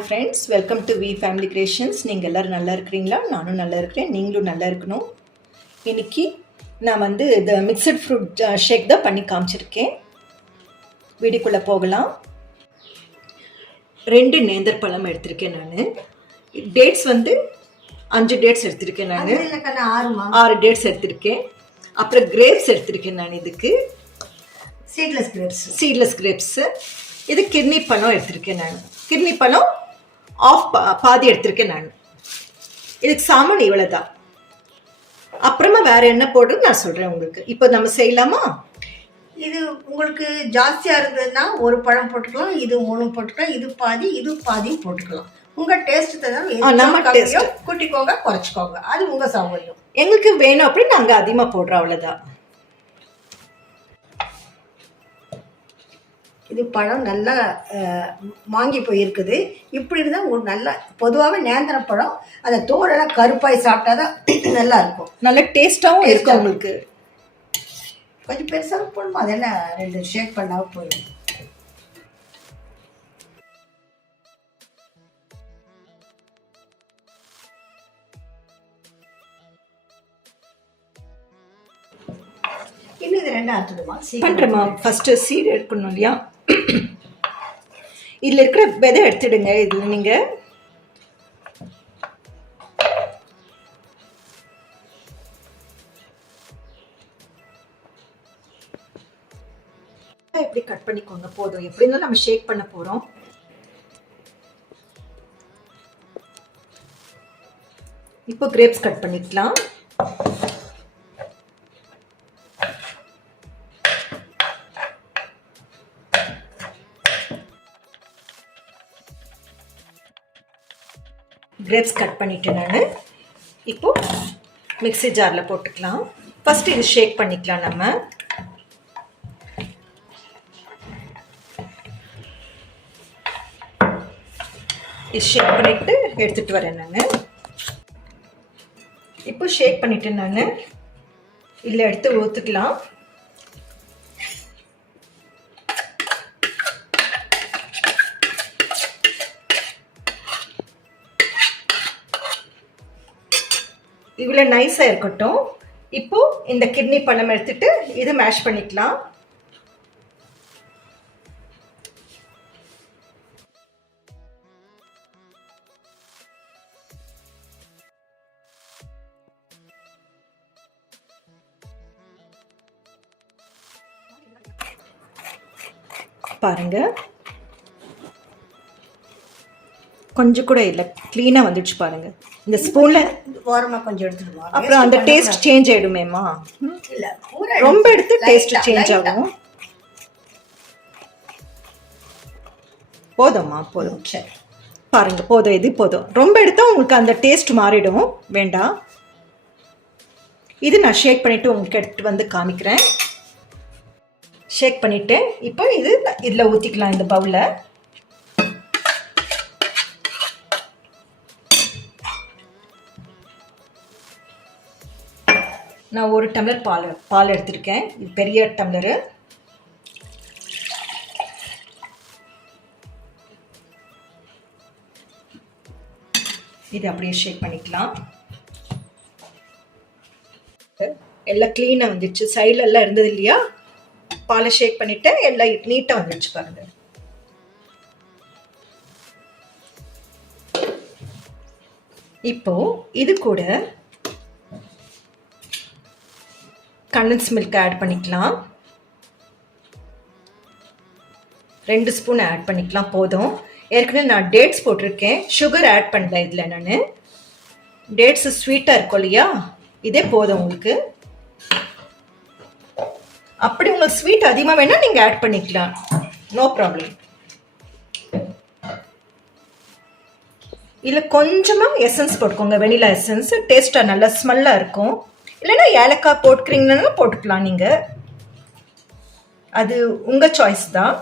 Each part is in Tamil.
Hi friends, welcome to V family creations. நீங்கள் எல்லோரும் நல்லா இருக்கிறீங்களா? நானும் நல்லா இருக்கிறேன், நீங்களும் நல்லா இருக்கணும். இன்றைக்கி நான் இந்த மிக்சட் ஃப்ரூட் ஷேக் தான் பண்ணி காமிச்சிருக்கேன். வீடியோக்குள்ளே போகலாம். 2 நேந்தர் பழம் எடுத்திருக்கேன். நான் டேட்ஸ் 5 டேட்ஸ் எடுத்திருக்கேன். நான் 6 டேட்ஸ் எடுத்திருக்கேன். அப்புறம் கிரேப்ஸ் எடுத்திருக்கேன். நான் இதுக்கு சீட்லெஸ் கிரேப்ஸு. இது கிர்னி பழம் எடுத்திருக்கேன். நான் கிர்னி பழம் பாதி எடுத்திருக்கேன். நான் இதுக்கு சாமான் இவ்வளோ தான். அப்புறமா வேற என்ன போடுறது நான் சொல்கிறேன் உங்களுக்கு. இப்போ நம்ம செய்யலாமா? இது உங்களுக்கு ஜாஸ்தியாக இருந்ததுன்னா ஒரு பழம் போட்டுக்கலாம், இது 3 போட்டுக்கலாம், இது பாதியும் போட்டுக்கலாம். உங்கள் டேஸ்ட்டு தான். நம்ம டேஸ்ட் கூட்டிக்கோங்க, குறைச்சிக்கோங்க, அது உங்கள் சௌகரியம். எங்களுக்கு வேணும் அப்படின்னு நாங்கள் அதிகமாக போடுறோம், அவ்வளோதான். இது பழம் நல்லா வாங்கி போயிருக்குது. இப்படி இருந்தால் உங்களுக்கு நல்லா பொதுவாகவே நேந்திர பழம் அந்த தோலெல்லாம் கருப்பாய் சாப்பிட்டா தான் நல்லா இருக்கும், நல்ல டேஸ்ட்டாகவும் இருக்கும். உங்களுக்கு கொஞ்சம் பெருசாக போடணும், அதெல்லாம் 2 ஷேக் பண்ணாமல் போயிடும். இன்னும் இது 2 ஆற்றுமா பண்ணுறமா? ஃபஸ்ட்டு சீடு எடுக்கணும் இல்லையா? இதில் இருக்கிற விதை எடுத்துடுங்க. இதில் நீங்கள் எப்படி கட் பண்ணிக்கோங்க, போதும். எப்படி இருந்தாலும் நம்ம ஷேக் பண்ண போகிறோம். இப்போ கிரேப்ஸ் கட் பண்ணிக்கலாம். கிரேப்ஸ் கட் பண்ணிவிட்டு நான் இப்போது மிக்ஸி ஜாரில் போட்டுக்கலாம். ஃபஸ்ட்டு இது ஷேக் பண்ணிக்கலாம். நம்ம இது ஷேக் பண்ணிவிட்டு எடுத்துகிட்டு வரேன். நான் இப்போ ஷேக் பண்ணிவிட்டு நான் இதில் எடுத்து ஊற்றிக்கலாம். இவ்வளோ நைஸாக இருக்கட்டும். இப்போது இந்த கிட்னி பழம் எடுத்துட்டு இது மேஷ் பண்ணிக்கலாம். பாருங்க, கொஞ்சம் கூட இல்லை, க்ளீனாக வந்துடுச்சு பாருங்க. இந்த ஸ்பூனில் ஓரமாக கொஞ்சம் எடுத்துடுவோம். அப்புறம் அந்த டேஸ்ட் சேஞ்ச் ஆகிடுமேம்மா? இல்லை, ரொம்ப எடுத்து டேஸ்ட் சேஞ்ச் ஆகும். போதும்மா, போதும். சரி பாருங்க, போதும். இது போதும். ரொம்ப எடுத்தால் உங்களுக்கு அந்த டேஸ்ட் மாறிடும், வேண்டாம். இது நான் ஷேக் பண்ணிவிட்டு உங்களுக்கு எடுத்துகிட்டு காமிக்கிறேன். ஷேக் பண்ணிவிட்டு இப்போ இதில் ஊற்றிக்கலாம். இந்த பவுலில் நான் 1 டம்ளர் பால் எடுத்திருக்கேன். இது பெரிய டம்ளரு. இது அப்படியே ஷேக் பண்ணிக்கலாம். எல்லாம் க்ளீனாக வந்துடுச்சு. சைடில் எல்லாம் இருந்தது இல்லையா? பாலை ஷேக் பண்ணிவிட்டு எல்லாம் நீட்டாக வந்துடுச்சு பாருங்க. இப்போ இது கூட கண்டன்ஸ் மில்க் ஆட் பண்ணிக்கலாம். 2 ஸ்பூன் ஆட் பண்ணிக்கலாம், போதும். ஏற்கனவே நான் டேட்ஸ் போட்டிருக்கேன், சுகர் ஆட் பண்ணல இதில். நான் டேட்ஸ் ஸ்வீட்டாக இருக்கும் இல்லையா? இதே போதும் உங்களுக்கு. அப்படி உங்களுக்கு ஸ்வீட் அதிகமாக வேணால் நீங்கள் ஆட் பண்ணிக்கலாம், நோ ப்ராப்ளம். இதில் கொஞ்சமாக எசன்ஸ் போட்டுக்கோங்க, வெனிலா எசன்ஸ். டேஸ்ட்டாக நல்லா ஸ்மெல்லாக இருக்கும். இல்லைன்னா ஏலக்காய் போட்டுக்கிறீங்கன்னா போட்டுக்கலாம் நீங்கள், அது உங்கள் சாய்ஸ் தான்.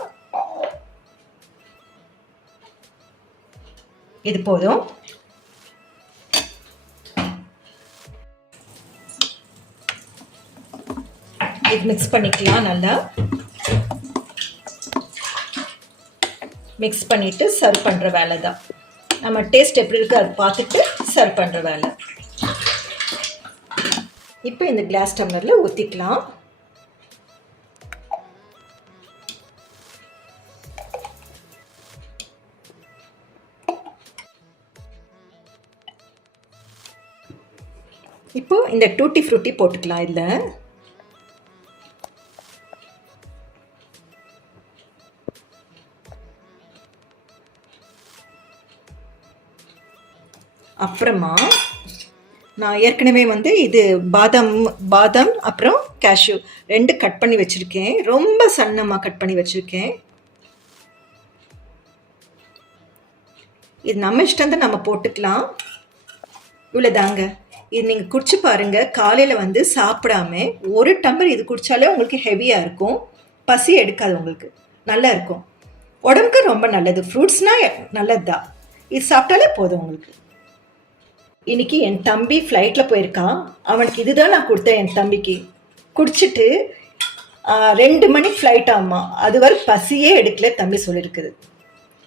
இது போதும். இது மிக்ஸ் பண்ணிக்கலாம். நல்லா மிக்ஸ் பண்ணிவிட்டு சர்வ் பண்ணுற வேலை தான். நம்ம டேஸ்ட் எப்படி இருக்குது அது பார்த்துட்டு சர்வ் பண்ணுற வேலை. இப்போ இந்த கிளாஸ் டம்ளரில் ஊற்றிக்கலாம். இப்போ இந்த டூட்டி ஃப்ரூட்டி போட்டுக்கலாம். இதில் அப்புறமா நான் ஏற்கனவே இது பாதாம் அப்புறம் கேஷ்யூ 2 கட் பண்ணி வச்சுருக்கேன். ரொம்ப சன்னமாக கட் பண்ணி வச்சுருக்கேன். இது நம்ம இஷ்டம் தான், நம்ம போட்டுக்கலாம். இவ்வளோ தாங்க. இது நீங்கள் குடிச்சு பாருங்கள். காலையில் சாப்பிடாம 1 டம்ளர் இது குடித்தாலே உங்களுக்கு ஹெவியாக இருக்கும், பசி எடுக்காது, உங்களுக்கு நல்லா இருக்கும், உடம்புக்கு ரொம்ப நல்லது. ஃப்ரூட்ஸ்னால் நல்லது தான், இது சாப்பிட்டாலே போதும் உங்களுக்கு. இன்னைக்கு என் தம்பி ஃப்ளைட்டில் போயிருக்கான். அவனுக்கு இதுதான் நான் கொடுத்தேன். என் தம்பிக்கு குடிச்சிட்டு 2 மணிக்கு ஃப்ளைட் ஆமா, அது வரை பசியே எடுக்கல தம்பி சொல்லியிருக்குது.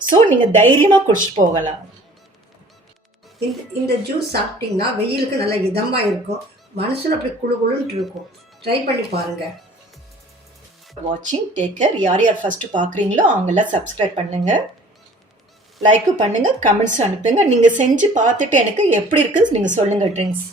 ஸோ நீங்கள் தைரியமாக குடிச்சிட்டு போகலாம். இந்த ஜூஸ் சாப்பிட்டிங்கன்னா வெயிலுக்கு நல்லா இதமாக இருக்கும், மனசில் அப்படி குழு குழுன்ட்டு இருக்கும். ட்ரை பண்ணி பாருங்கள். வாட்சிங், டேக் கேர். யார் யார் ஃபஸ்ட்டு பார்க்குறீங்களோ அவங்கெல்லாம் சப்ஸ்கிரைப் பண்ணுங்கள், லைக்கும் பண்ணுங்கள், கமெண்ட்ஸ் அனுப்புங்க. நீங்கள் செஞ்சு பார்த்துட்டு எனக்கு எப்படி இருக்குன்னு நீங்கள் சொல்லுங்கள் ட்ரிங்க்ஸ்.